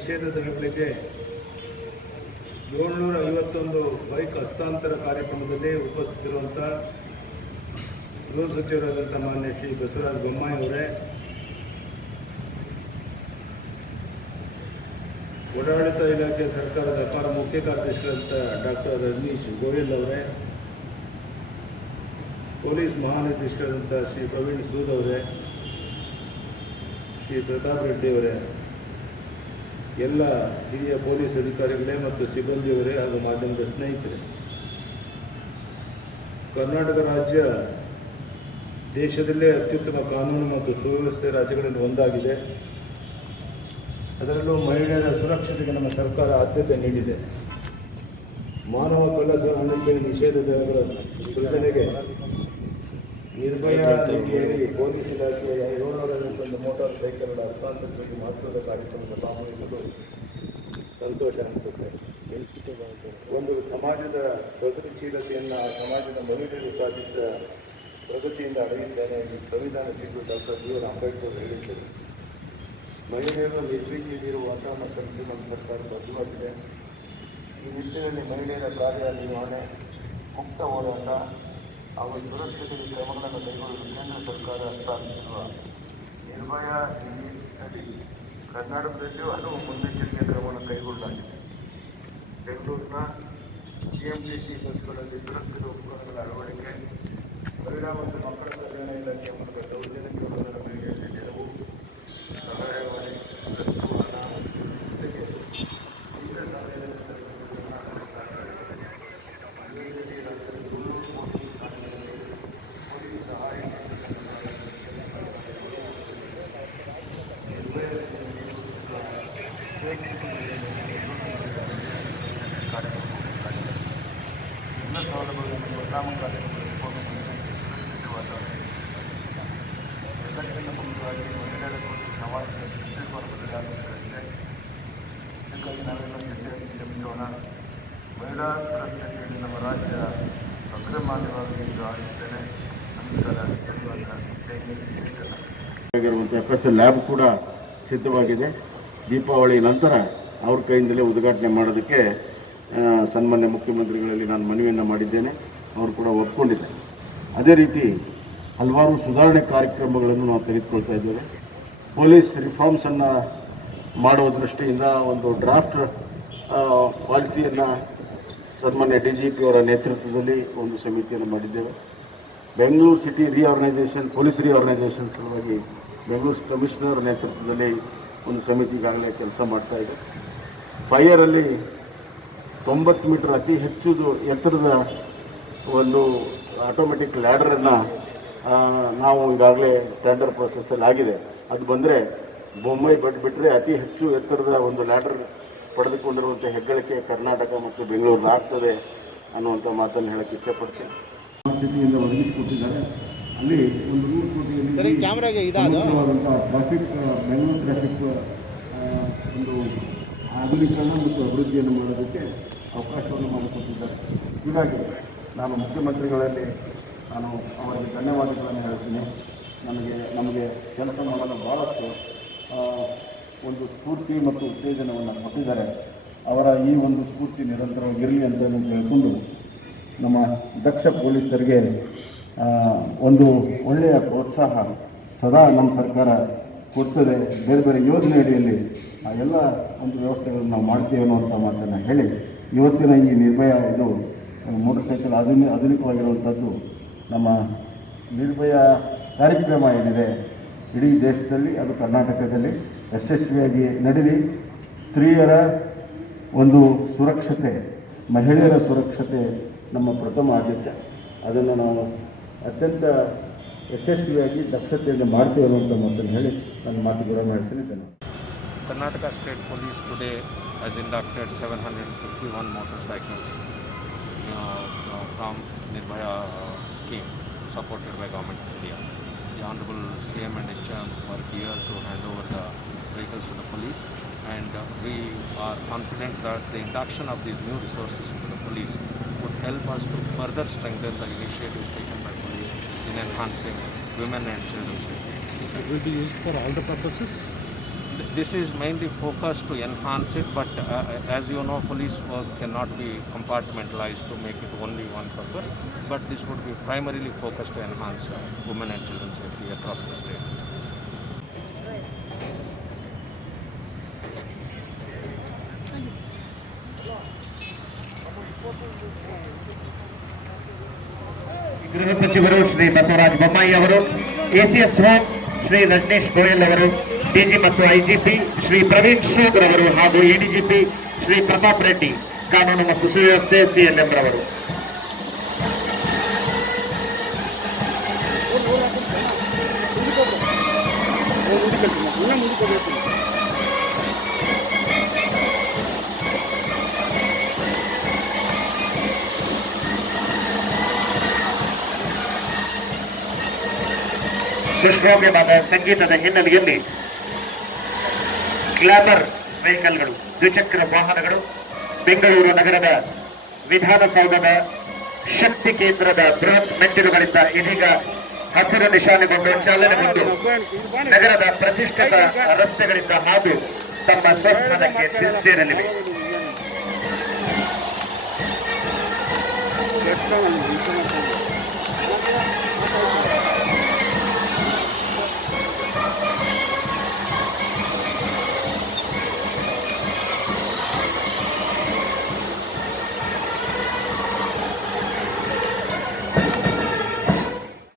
ನಿಷೇಧದ ವೇಳೆಗೆ 751 ಬೈಕ್ ಹಸ್ತಾಂತರ ಕಾರ್ಯಕ್ರಮದಲ್ಲಿ ಉಪಸ್ಥಿತಿರುವಂಥ ಗೃಹ ಸಚಿವರಾದಂಥ ಮಾನ್ಯ ಶ್ರೀ ಬಸವರಾಜ ಬೊಮ್ಮಾಯಿ ಅವರೇ, ಓಡಾಡಳಿತ ಇಲಾಖೆ ಸರ್ಕಾರದ ಅಪಾರ ಮುಖ್ಯ ಕಾರ್ಯದರ್ಶಿಗಳಂಥ ಡಾಕ್ಟರ್ ರಜನೀಶ್ ಗೋಯಲ್ ಅವರೇ, ಪೊಲೀಸ್ ಮಹಾನಿರ್ದೇಶಕರಾದಂಥ ಶ್ರೀ ಪ್ರವೀಣ್ ಸೂದ್ ಅವರೇ, ಶ್ರೀ ಪ್ರತಾಪ್ ರೆಡ್ಡಿ ಅವರೇ, ಎಲ್ಲ ಹಿರಿಯ ಪೊಲೀಸ್ ಅಧಿಕಾರಿಗಳೇ ಮತ್ತು ಸಿಬ್ಬಂದಿಯವರೇ ಹಾಗೂ ಮಾಧ್ಯಮದ ಸ್ನೇಹಿತರೆ, ಕರ್ನಾಟಕ ರಾಜ್ಯ ದೇಶದಲ್ಲೇ ಅತ್ಯುತ್ತಮ ಕಾನೂನು ಮತ್ತು ಸುವ್ಯವಸ್ಥೆ ರಾಜ್ಯಗಳಲ್ಲಿ ಒಂದಾಗಿದೆ. ಅದರಲ್ಲೂ ಮಹಿಳೆಯರ ಸುರಕ್ಷತೆಗೆ ನಮ್ಮ ಸರ್ಕಾರ ಆದ್ಯತೆ ನೀಡಿದೆ. ಮಾನವ ಕಳ್ಳಸಾಗಣೆ ನಿಷೇಧದ ಸೃಜನೆಗೆ ನಿರ್ಭಯ ನಿಧಿಯಲ್ಲಿ ಪೊಲೀಸ್ ಇಲಾಖೆಯ 751 ಮೋಟಾರ್ ಸೈಕಲ್ಗಳ ಹಸ್ತಾಂತರಿಸುವ ಮಹತ್ವದ ಕಾರ್ಯಕ್ರಮದ ಭಾಗವಹಿಸಲು ಸಂತೋಷ ಅನಿಸುತ್ತೆ. ಒಂದು ಸಮಾಜದ ಪ್ರಗತಿಶೀಲತೆಯನ್ನು ಸಮಾಜದ ಮಹಿಳೆಯರು ಸಾಧಿಸಿದ ಪ್ರಗತಿಯಿಂದ ಅಳೆಯುತ್ತೇನೆ ಈ ಸಂವಿಧಾನ ಶಿಲ್ಪಿ ಡಾಕ್ಟರ್ ಬಿ.ಆರ್. ಅಂಬೇಡ್ಕರ್ ಹೇಳಿದ್ದರು. ಮಹಿಳೆಯರು ನಿರ್ಭೀತಿಯಲ್ಲಿರುವಂಥ ಮತ್ತು ನಮ್ಮ ಸರ್ಕಾರ ಬದ್ಧವಾಗಿದೆ. ಈ ನಿಟ್ಟಿನಲ್ಲಿ ಮಹಿಳೆಯರ ಕಾರ್ಯನಿರ್ವಹಣೆ, ಮುಕ್ತ ಹೋರಾಟ ಹಾಗೂ ಸುರಕ್ಷತೆಗೆ ಕ್ರಮಗಳನ್ನು ಕೈಗೊಳ್ಳಲು ಕೇಂದ್ರ ಸರ್ಕಾರ ಸ್ಥಾಪಿಸಿರುವ ನಿರ್ಭಯ ನಿಧಿಯಡಿ ಕರ್ನಾಟಕದಲ್ಲಿಯೂ ಹಲವು ಮುನ್ನೆಚ್ಚರಿಕೆ ಕ್ರಮವನ್ನು ಕೈಗೊಳ್ಳಲಾಗಿದೆ. ಬೆಂಗಳೂರಿನ GMTC ಬಸ್ಗಳಲ್ಲಿ ಸುರಕ್ಷಿತ ಉಪಕರಣಗಳ ಅಳವಡಿಕೆ, ಮಹಿಳಾ ಮತ್ತು ಮಕ್ಕಳ ಕಲ್ಯಾಣ ಇಲಾಖೆ ಮೂಲಕ ಸೌಜನ್ಯ ಕ್ರಮಗಳ ಮಹಿಳೆಯರಿಗೆ ನೆರವು, ಸಹಾಯವಾಣಿ, ಜೊತೆಗೆ ವಿವಿಧ ಸಮಯದಲ್ಲಿ ಎಲ್ಲ ಸೌಲಭ್ಯಗಳನ್ನು ಪರಿಣಾಮಕಾರಿಯಾಗಿ ಎಲ್ಲಕ್ಕಿಂತ ಮುಖ್ಯವಾಗಿ ಮಹಿಳೆಯರ ಕುರಿತು ಸಮಾಜದ ದೃಷ್ಟಿಕೋನ ಬದಲಾಗುತ್ತಿದೆ. ಇದಕ್ಕಾಗಿ ನಾವೆಲ್ಲ ಶ್ರಮಿಸೋಣ. ಮಹಿಳಾ ಸುರಕ್ಷತೆಯಲ್ಲಿ ನಮ್ಮ ರಾಜ್ಯ ಅಗ್ರಮಾನ್ಯವಾಗಲಿ ಎಂದು ಆಶಿಸುತ್ತೇನೆ. ನಮಸ್ಕಾರ. ಧನ್ಯವಾದ. FSL ಲ್ಯಾಬ್ ಕೂಡ ಸಿದ್ಧವಾಗಿದೆ. ದೀಪಾವಳಿ ನಂತರ ಅವ್ರ ಕೈಯಿಂದಲೇ ಉದ್ಘಾಟನೆ ಮಾಡೋದಕ್ಕೆ ಸನ್ಮಾನ್ಯ ಮುಖ್ಯಮಂತ್ರಿಗಳಲ್ಲಿ ನಾನು ಮನವಿಯನ್ನು ಮಾಡಿದ್ದೇನೆ. ಅವರು ಕೂಡ ಒಪ್ಕೊಂಡಿದ್ದಾರೆ. ಅದೇ ರೀತಿ ಹಲವಾರು ಸುಧಾರಣೆ ಕಾರ್ಯಕ್ರಮಗಳನ್ನು ನಾವು ತೆಗೆದುಕೊಳ್ತಾ ಇದ್ದೇವೆ. ಪೊಲೀಸ್ ರಿಫಾರ್ಮ್ಸನ್ನು ಮಾಡುವ ದೃಷ್ಟಿಯಿಂದ ಒಂದು ಡ್ರಾಫ್ಟ್ ಪಾಲಿಸಿಯನ್ನು ಸನ್ಮಾನ್ಯ DGP ಅವರ ನೇತೃತ್ವದಲ್ಲಿ ಒಂದು ಸಮಿತಿಯನ್ನು ಮಾಡಿದ್ದೇವೆ. Bengaluru city reorganisation, police reorganisation ಸಲುವಾಗಿ ಬೆಂಗಳೂರು ಕಮಿಷನರ್ ನೇತೃತ್ವದಲ್ಲಿ ಒಂದು ಸಮಿತಿ ಈಗಾಗಲೇ ಕೆಲಸ ಮಾಡ್ತಾ ಇದೆ. ಫೈರಲ್ಲಿ 90 ಮೀಟರ್ ಅತಿ ಹೆಚ್ಚು ಎತ್ತರದ ಒಂದು ಆಟೋಮೆಟಿಕ್ ಲ್ಯಾಡರನ್ನು ನಾವು ಈಗಾಗಲೇ ಟೆಂಡರ್ ಪ್ರೊಸೆಸ್ಸಲ್ಲಿ ಆಗಿದೆ. ಅದು ಬಂದರೆ ಬೊಂಬೈ ಬಿಟ್ಟರೆ ಅತಿ ಹೆಚ್ಚು ಎತ್ತರದ ಒಂದು ಲ್ಯಾಡರ್ ಪಡೆದುಕೊಂಡಿರುವಂಥ ಹೆಗ್ಗಳಿಕೆ ಕರ್ನಾಟಕ ಮತ್ತು ಬೆಂಗಳೂರು ಆಗ್ತದೆ ಅನ್ನುವಂಥ ಮಾತನ್ನು ಹೇಳಕ್ಕೆ ಇಷ್ಟಪಡ್ತೀನಿ. ಸಿಟಿಯಿಂದ ಒದಗಿಸಿಕೊಟ್ಟಿದ್ದಾರೆ. ಅಲ್ಲಿ ಒಂದು 100 ಕೋಟಿಯಲ್ಲಿ ಟ್ರಾಫಿಕ್, ಬೆಂಗಳೂರು ಟ್ರಾಫಿಕ್ ಒಂದು ಆಧುನೀಕರಣ ಮತ್ತು ಅಭಿವೃದ್ಧಿಯನ್ನು ಮಾಡೋದಕ್ಕೆ ಅವಕಾಶವನ್ನು ಮಾಡಿಕೊಟ್ಟಿದ್ದಾರೆ. ಹೀಗಾಗಿ ನಾನು ಮುಖ್ಯಮಂತ್ರಿಗಳಲ್ಲಿ ಅವರಿಗೆ ಧನ್ಯವಾದಗಳನ್ನು ಹೇಳ್ತೀನಿ. ನಮಗೆ ಕೆಲಸ ಮಾಡಲು ಭಾಳಷ್ಟು ಒಂದು ಸ್ಫೂರ್ತಿ ಮತ್ತು ಉತ್ತೇಜನವನ್ನು ಕೊಟ್ಟಿದ್ದಾರೆ. ಅವರ ಈ ಒಂದು ಸ್ಫೂರ್ತಿ ನಿರಂತರವಾಗಿರಲಿ ಅಂತ ತಿಳ್ಕೊಂಡು ನಮ್ಮ ದಕ್ಷ ಪೊಲೀಸರಿಗೆ ಒಂದು ಒಳ್ಳೆಯ ಪ್ರೋತ್ಸಾಹ ಸದಾ ನಮ್ಮ ಸರ್ಕಾರ ಕೊಡ್ತದೆ. ಬೇರೆ ಬೇರೆ ಯೋಜನೆ ಅಡಿಯಲ್ಲಿ ಆ ಎಲ್ಲ ಒಂದು ವ್ಯವಸ್ಥೆಗಳನ್ನು ನಾವು ಮಾಡ್ತೀವಿ ಅನ್ನುವಂಥ ಮಾತನ್ನು ಹೇಳಿ, ಇವತ್ತಿನ ಈ ನಿರ್ಭಯ ಇದು ಮೋಟರ್ ಸೈಕಲ್ ಆಧುನಿಕವಾಗಿರುವಂಥದ್ದು ನಮ್ಮ ನಿರ್ಭಯ ಕಾರ್ಯಕ್ರಮ ಏನಿದೆ ಇಡೀ ದೇಶದಲ್ಲಿ, ಅದು ಕರ್ನಾಟಕದಲ್ಲಿ ಯಶಸ್ವಿಯಾಗಿ ನಡೆದಿ ಸ್ತ್ರೀಯರ ಒಂದು ಸುರಕ್ಷತೆ, ಮಹಿಳೆಯರ ಸುರಕ್ಷತೆ ನಮ್ಮ ಪ್ರಥಮ ಆದ್ಯತೆ. ಅದನ್ನು ನಾವು ಅತ್ಯಂತ ಯಶಸ್ವಿಯಾಗಿ ದಕ್ಷತೆಯಿಂದ ಮಾಡ್ತೀವಿ ಅನ್ನುವಂಥ ಮಾತನ್ನು ಹೇಳಿ ನನ್ನ ಮಾತು ವಿರಾಮ ಹೇಳ್ತೀನಿ. ಧನ್ಯವಾದ. Karnataka State Police today has inducted 751 motorcycles from Nirbhaya scheme supported by Government of India. The Honorable CM and HM were here to hand over the vehicles to the police, and we are confident that the induction of these new resources into the police would help us to further strengthen the initiatives taken by police in enhancing women and children's safety. It will be used for all the purposes? this is mainly focused to enhance it, but as you know, police work cannot be compartmentalized to make it only one purpose, but this would be primarily focused to enhance women and children safety across the state. ಗೃಹ ಸಚಿವರು ಶ್ರೀ ಬಸವರಾಜ ಬೊಮ್ಮಾಯಿ ಅವರು, ACS home Shri Rajneesh Goyal ಅವರು, DG ಮತ್ತು IGP Shri Praveen Sood ರವರು ಹಾಗೂ ADGP Shri Pratap Reddy, ಕಾನೂನು ಮತ್ತು ಸುವ್ಯವಸ್ಥೆ ಸಿಎಲ್ಎಂ ರವರು. ಸುಶ್ರಾವ್ಯವಾದ ಸಂಗೀತದ ಹಿನ್ನೆಲೆಯಲ್ಲಿ ಗ್ಲಾಮರ್ ವೆಹಿಕಲ್ಗಳು, ದ್ವಿಚಕ್ರ ವಾಹನಗಳು ಬೆಂಗಳೂರು ನಗರದ ವಿಧಾನಸೌಧದ ಶಕ್ತಿ ಕೇಂದ್ರದ ಬೃಹತ್ ಮೆಟ್ಟಿಲುಗಳಿಂದ ಇದೀಗ ಹಸಿರು ನಿಶಾನೆಗೊಂಡು ಚಾಲನೆಗೊಂಡು ನಗರದ ಪ್ರತಿಷ್ಠಿತ ರಸ್ತೆಗಳಿಂದ ಹಾದು ತಮ್ಮ ಸ್ವಸ್ಥಾನಕ್ಕೆ ಸೇರಲಿವೆ.